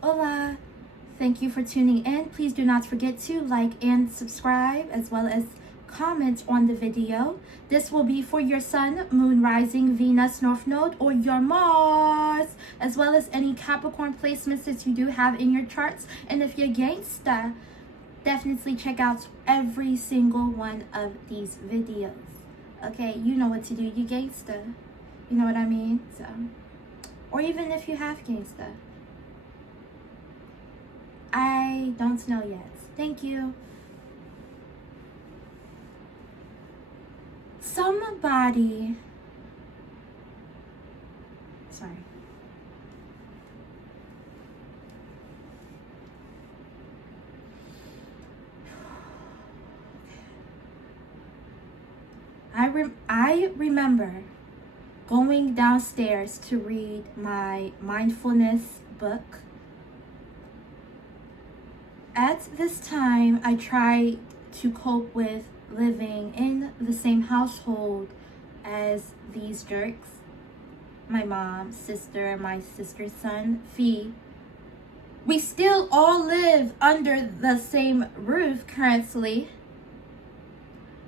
Hola! Thank you for tuning in. Please do not forget to like and subscribe, as well as comment on the video. This will be for your Sun, Moon, Rising, Venus, North Node, or your Mars, as well as any Capricorn placements that you do have in your charts. And if you're gangsta, definitely check out every single one of these videos. Okay, you know what to do. You gangsta. You know what I mean? So, or even if you have gangsta. I don't know yet. Thank you. Somebody, sorry. I remember going downstairs to read my mindfulness book. At this time, I tried to cope with living in the same household as these jerks. My mom, sister, my sister's son, Fee. We still all live under the same roof currently.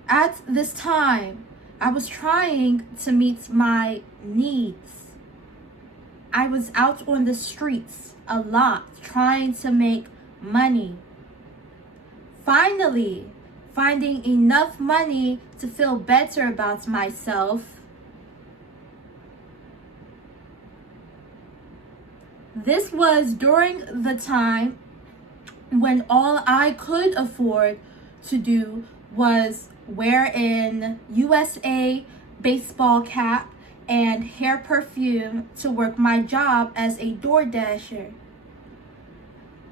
At this time, I was trying to meet my needs. I was out on the streets a lot, trying to make money. Finally, finding enough money to feel better about myself. This was during the time when all I could afford to do was wear an USA baseball cap and hair perfume to work my job as a door dasher.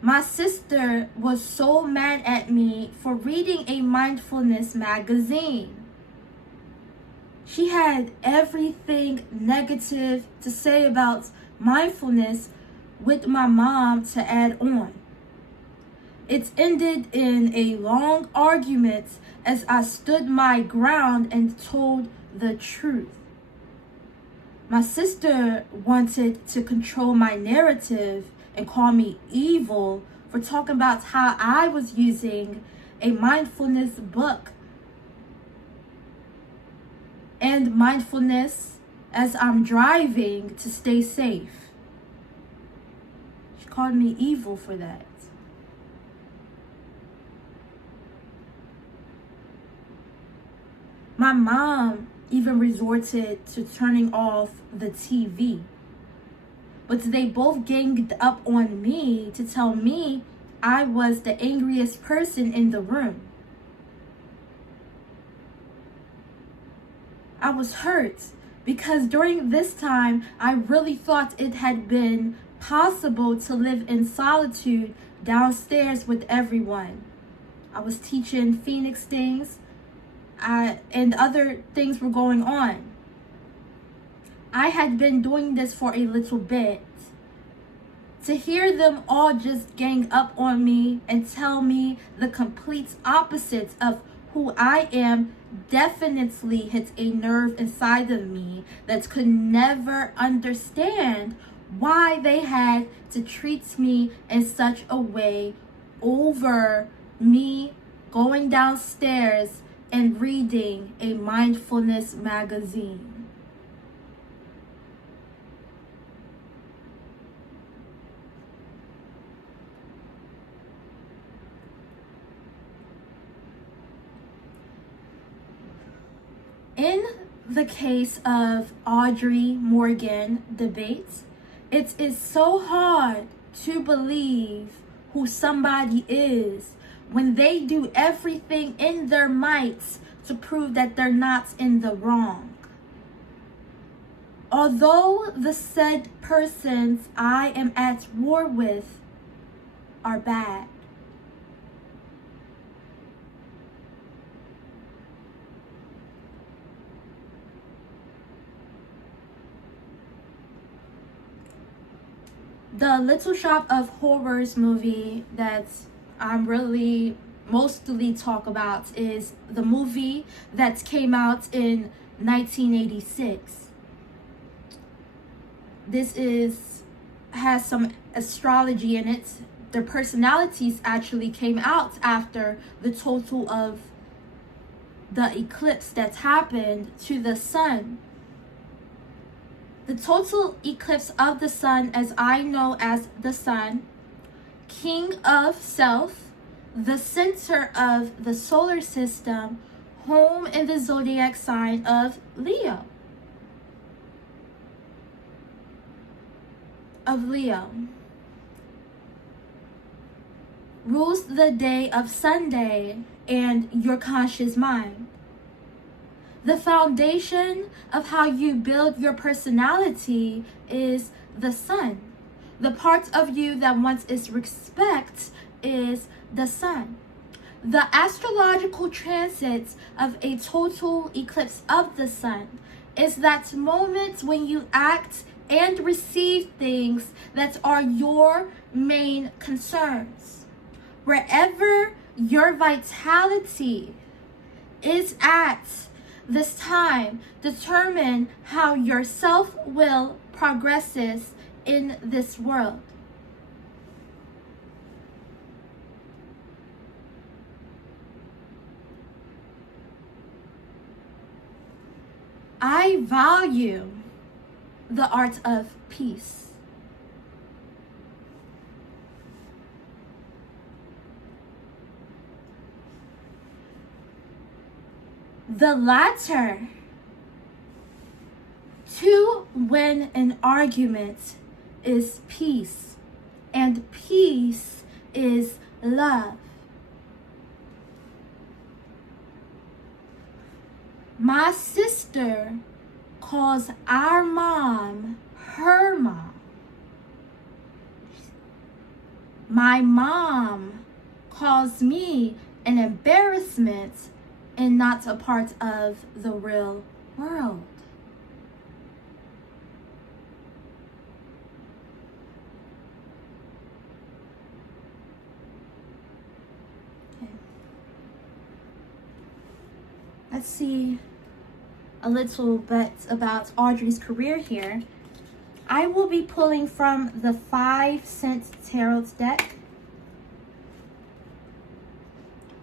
My sister was so mad at me for reading a mindfulness magazine. She had everything negative to say about mindfulness with my mom to add on. It ended in a long argument as I stood my ground and told the truth. My sister wanted to control my narrative and call me evil for talking about how I was using a mindfulness book and mindfulness as I'm driving to stay safe. She called me evil for that. My mom even resorted to turning off the TV. But they both ganged up on me to tell me I was the angriest person in the room. I was hurt because during this time, I really thought it had been possible to live in solitude downstairs with everyone. I was teaching Phoenix things, and other things were going on. I had been doing this for a little bit. To hear them all just gang up on me and tell me the complete opposite of who I am definitely hit a nerve inside of me that could never understand why they had to treat me in such a way over me going downstairs and reading a mindfulness magazine. In the case of Audrey Morgan debate, it is so hard to believe who somebody is when they do everything in their might to prove that they're not in the wrong. Although the said persons I am at war with are bad, the Little Shop of Horrors movie that I'm really mostly talk about is the movie that came out in 1986. This is has some astrology in it. Their personalities actually came out after the total of the eclipse that happened to the sun. The total eclipse of the sun, as I know as the sun, king of self, the center of the solar system, home in the zodiac sign of Leo. Rules the day of Sunday and your conscious mind. The foundation of how you build your personality is the sun. The part of you that wants its respect is the sun. The astrological transits of a total eclipse of the sun is that moment when you act and receive things that are your main concerns. Wherever your vitality is at this time, determine how your self-will progresses in this world. I value the art of peace. The latter, to win an argument, is peace, and peace is love. My sister calls our mom her mom. My mom calls me an embarrassment and not a part of the real world. Okay. Let's see a little bit about Audrey's career here. I will be pulling from the 5-cent tarot deck.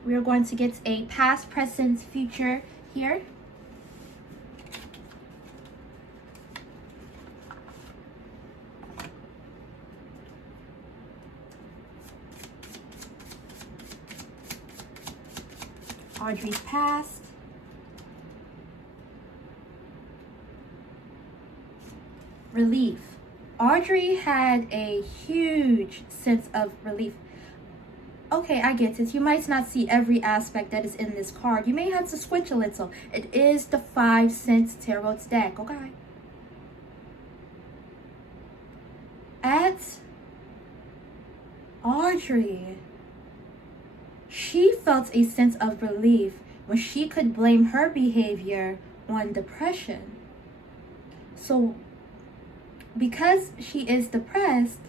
We are going to get a past, present, future here. Audrey's past. Relief. Audrey had a huge sense of relief. Okay, I get it. You might not see every aspect that is in this card. You may have to switch a little. It is the 5-cent tarot deck, okay? At Audrey, she felt a sense of relief when she could blame her behavior on depression. So, because she is depressed,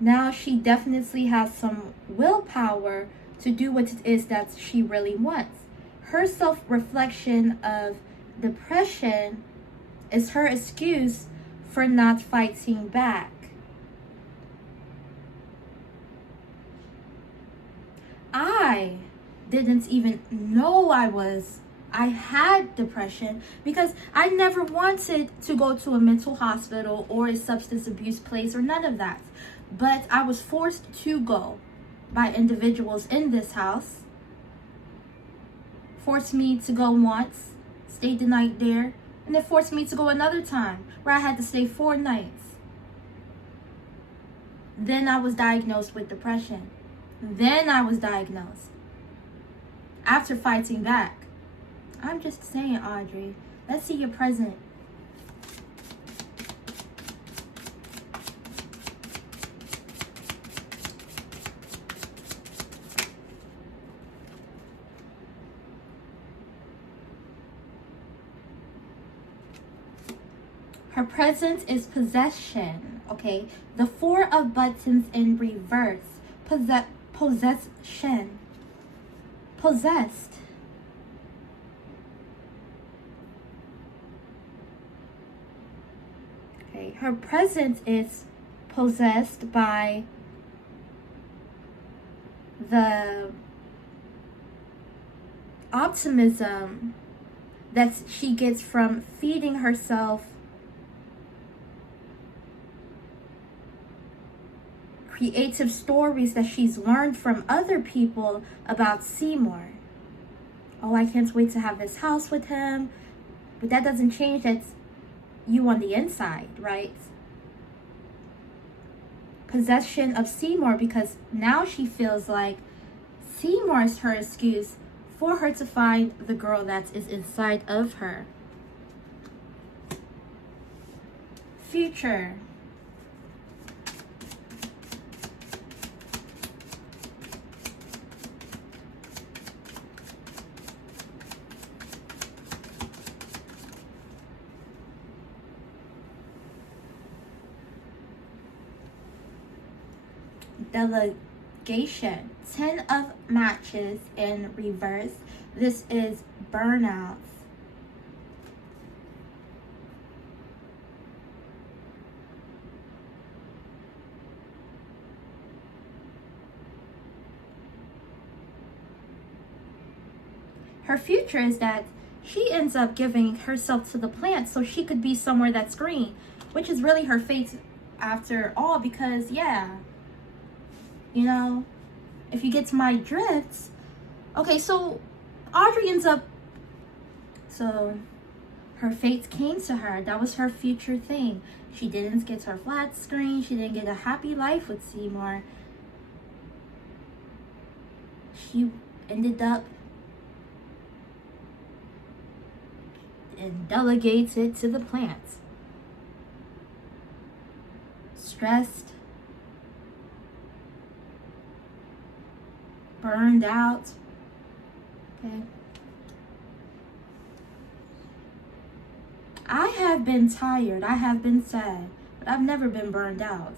now she definitely has some willpower to do what it is that she really wants. Her self-reflection of depression is her excuse for not fighting back. I didn't even know I had depression because I never wanted to go to a mental hospital or a substance abuse place or none of that. But I was forced to go by individuals in this house. Forced me to go once, stayed the night there, and then forced me to go another time where I had to stay 4 nights. Then I was diagnosed with depression. Then I was diagnosed. After fighting back. I'm just saying, Audrey. Let's see your present. Her present is possession, okay? The 4 of buttons in reverse. Possession. Possessed. Okay, her present is possessed by the optimism that she gets from feeding herself creative stories that she's learned from other people about Seymour. Oh, I can't wait to have this house with him. But that doesn't change that you on the inside, right? Possession of Seymour, because now she feels like Seymour is her excuse for her to find the girl that is inside of her. Future. Delegation. 10 of matches in reverse. This is burnout. Her future is that she ends up giving herself to the plant so she could be somewhere that's green, which is really her fate after all, because yeah, you know, if you get to my drifts. Okay, so Audrey ends up, so her fate came to her. That was her future thing. She didn't get her flat screen. She didn't get a happy life with Seymour. She ended up and delegates it to the plants. Stressed, burned out. Okay. I have been tired. I have been sad, but I've never been burned out.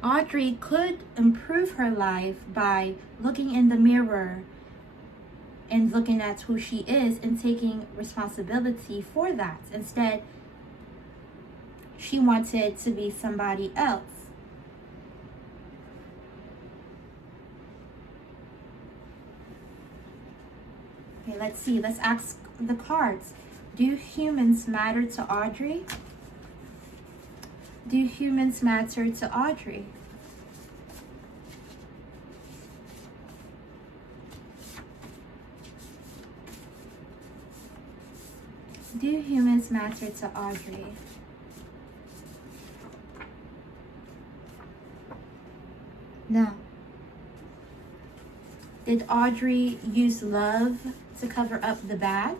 Audrey could improve her life by looking in the mirror and looking at who she is and taking responsibility for that. Instead, she wanted to be somebody else. Okay, let's see. Let's ask the cards. Do humans matter to Audrey? Do humans matter to Audrey? Do humans matter to Audrey? No. Did Audrey use love to cover up the bad?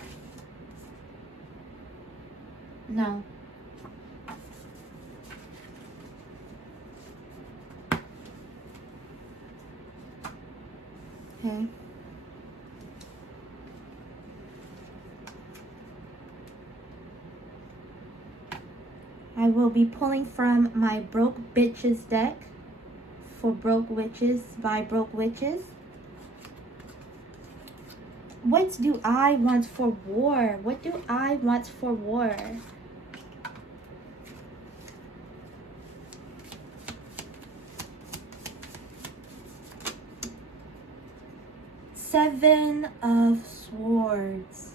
No. Okay. I will be pulling from my Broke Bitches deck for Broke Witches by Broke Witches. What do I want for war? What do I want for war? Seven of Swords.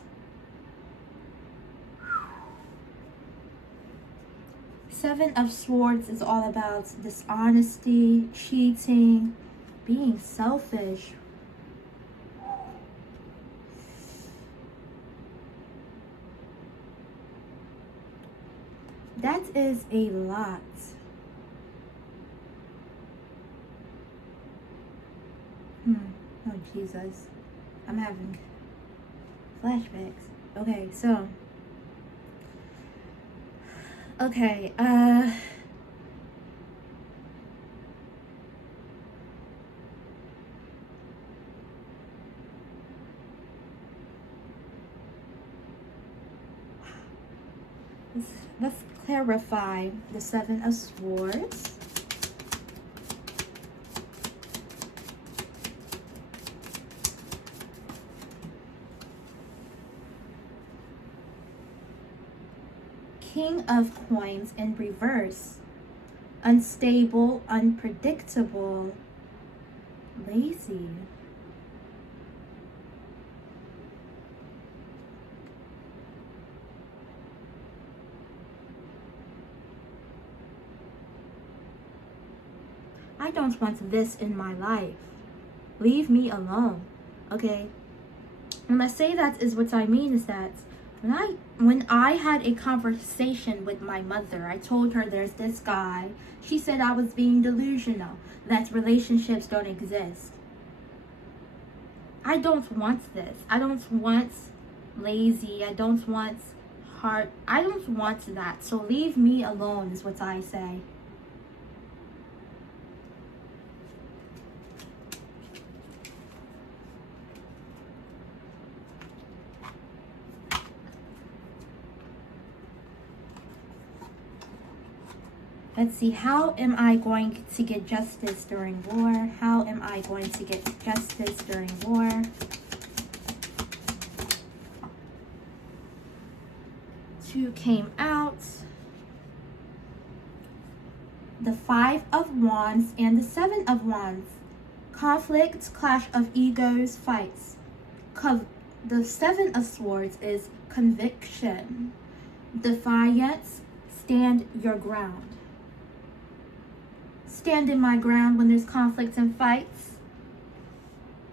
Seven of Swords is all about dishonesty, cheating, being selfish. That is a lot. Oh, Jesus. I'm having flashbacks. Okay, so. Okay, Let's clarify the Seven of Swords. King of Coins in reverse. Unstable, unpredictable, lazy. I don't want this in my life. Leave me alone. Okay? When I say that is what I mean is that when I had a conversation with my mother, I told her there's this guy. She said I was being delusional, that relationships don't exist. I don't want this. I don't want lazy. I don't want heart. I don't want that. So leave me alone is what I say. Let's see, how am I going to get justice during war? How am I going to get justice during war? Two came out. The Five of Wands and the Seven of Wands. Conflict, clash of egos, fights. The Seven of Swords is conviction. Defiance, stand your ground. Stand in my ground when there's conflicts and fights.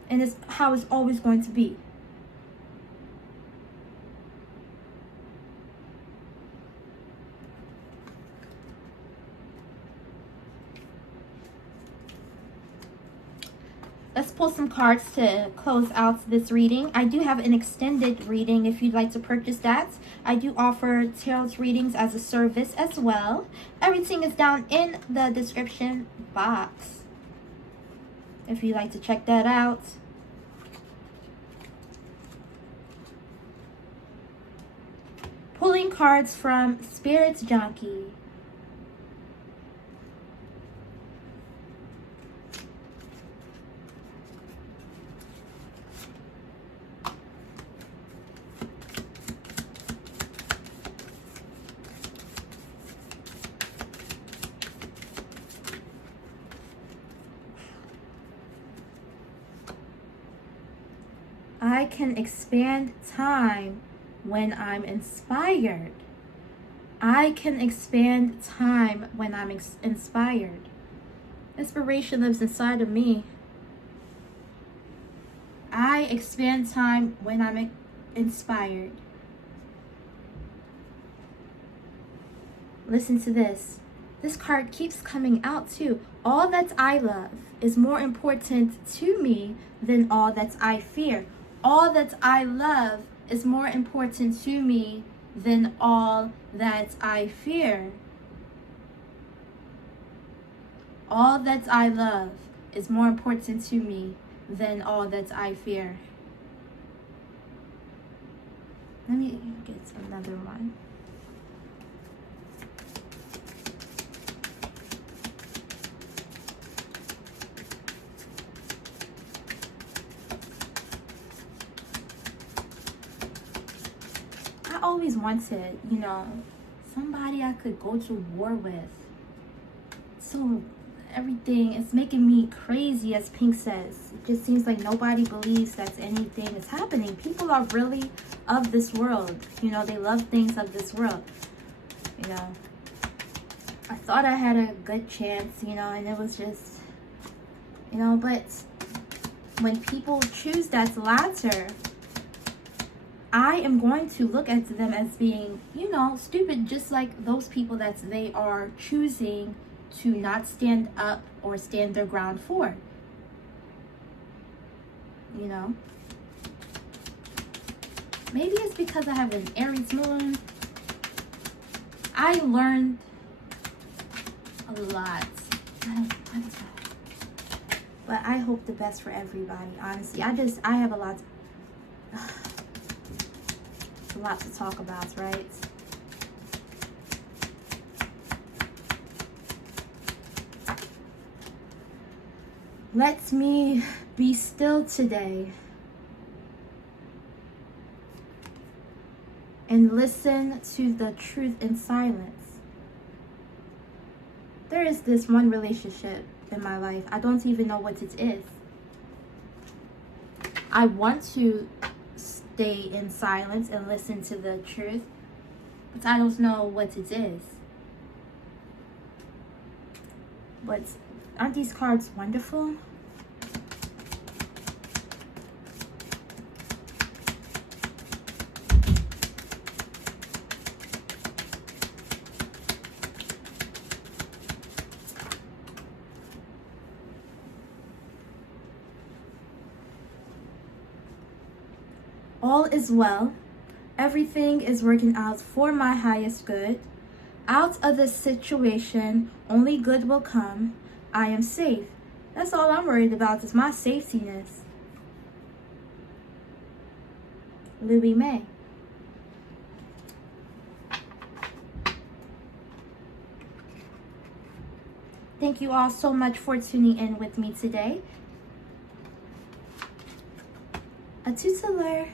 And it's how it's always going to be. Let's pull some cards to close out this reading. I do have an extended reading if you'd like to purchase that. I do offer tarot readings as a service as well. Everything is down in the description box if you'd like to check that out. Pulling cards from Spirit's Junkie. I can expand time when I'm inspired. I can expand time when I'm inspired. Inspiration lives inside of me. I expand time when I'm inspired. Listen to this. This card keeps coming out too. All that I love is more important to me than all that I fear. All that I love is more important to me than all that I fear. All that I love is more important to me than all that I fear. Let me get another one. I always wanted, somebody I could go to war with. So everything is making me crazy, as Pink says. It just seems like nobody believes that anything is happening. People are really of this world. They love things of this world. I thought I had a good chance, and it was just, but when people choose that latter, I am going to look at them as being, stupid, just like those people that they are choosing to not stand up or stand their ground for. Maybe it's because I have an Aries moon. I learned a lot. But I hope the best for everybody, honestly. I have a lot to talk about, right? Let me be still today and listen to the truth in silence. There is this one relationship in my life. I don't even know what it is. I want to stay in silence and listen to the truth, but I don't know what it is. But aren't these cards wonderful? All is well. Everything is working out for my highest good. Out of this situation, only good will come. I am safe. That's all I'm worried about is my safetyness. Louis May. Thank you all so much for tuning in with me today. A tutelar.